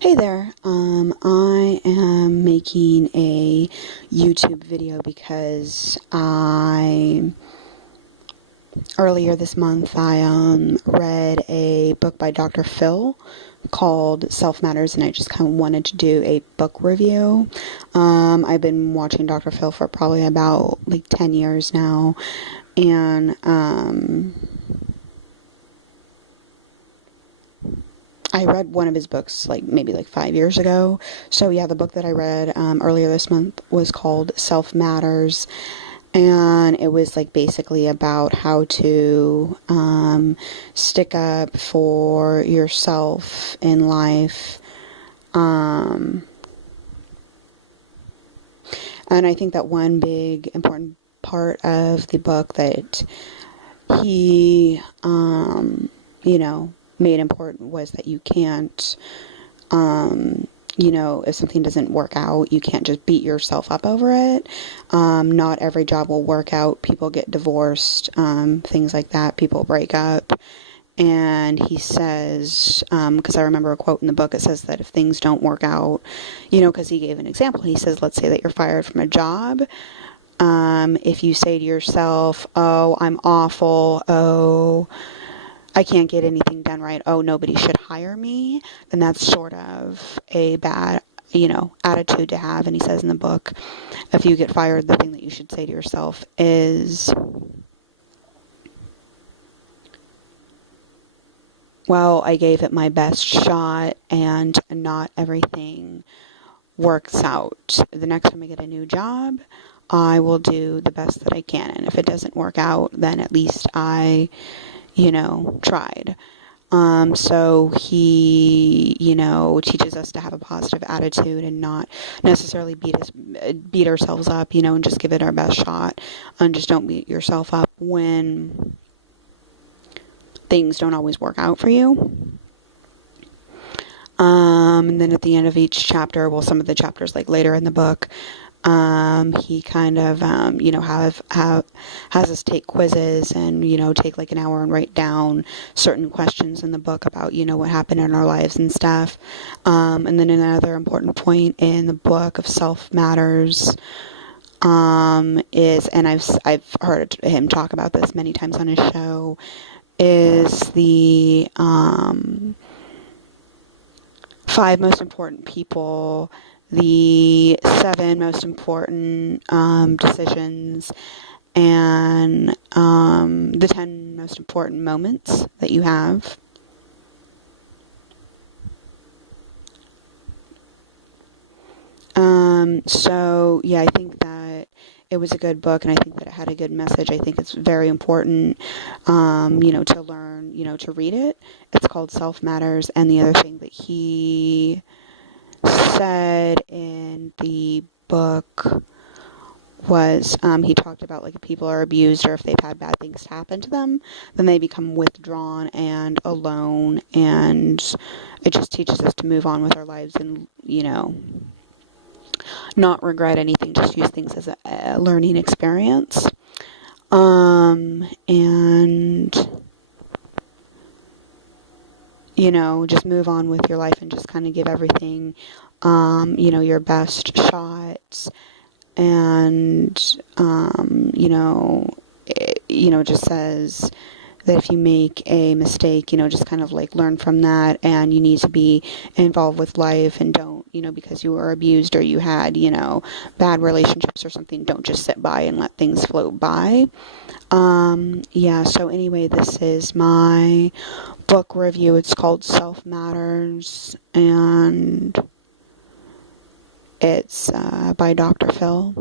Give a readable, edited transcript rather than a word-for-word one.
Hey there, I am making a YouTube video because earlier this month, I read a book by Dr. Phil called Self Matters, and I just kind of wanted to do a book review. I've been watching Dr. Phil for probably about 10 years now, and I read one of his books maybe 5 years ago. So yeah, the book that I read earlier this month was called Self Matters, and it was basically about how to stick up for yourself in life. And I think that one big important part of the book that he made important was that you can't, if something doesn't work out, you can't just beat yourself up over it. Not every job will work out. People get divorced, things like that. People break up. And he says, because I remember a quote in the book, it says that if things don't work out, because he gave an example. He says, let's say that you're fired from a job. If you say to yourself, oh, I'm awful, oh, I can't get anything done right, oh, nobody should hire me, then that's sort of a bad, attitude to have. And he says in the book, if you get fired, the thing that you should say to yourself is, well, I gave it my best shot, and not everything works out. The next time I get a new job, I will do the best that I can. And if it doesn't work out, then at least I tried. So he, teaches us to have a positive attitude and not necessarily beat ourselves up, and just give it our best shot. And just don't beat yourself up when things don't always work out for you. And then at the end of each chapter, well, some of the chapters later in the book, he kind of, has us take quizzes and, take an hour and write down certain questions in the book about, what happened in our lives and stuff. And then another important point in the book of Self Matters, is, and I've heard him talk about this many times on his show, is the, 5 most important people, the 7 most important decisions, and the 10 most important moments that you have. So yeah, I think that it was a good book, and I think that it had a good message. I think it's very important, to learn, to read it. It's called Self Matters. And the other thing that he said in the book was, he talked about if people are abused or if they've had bad things happen to them, then they become withdrawn and alone, and it just teaches us to move on with our lives and, not regret anything, just use things as a learning experience. And, just move on with your life and just kind of give everything, your best shots. And, it just says that if you make a mistake, just kind of learn from that, and you need to be involved with life, and don't, because you were abused or you had, bad relationships or something, don't just sit by and let things float by. Yeah, so anyway, this is my book review. It's called Self Matters, and it's by Dr. Phil.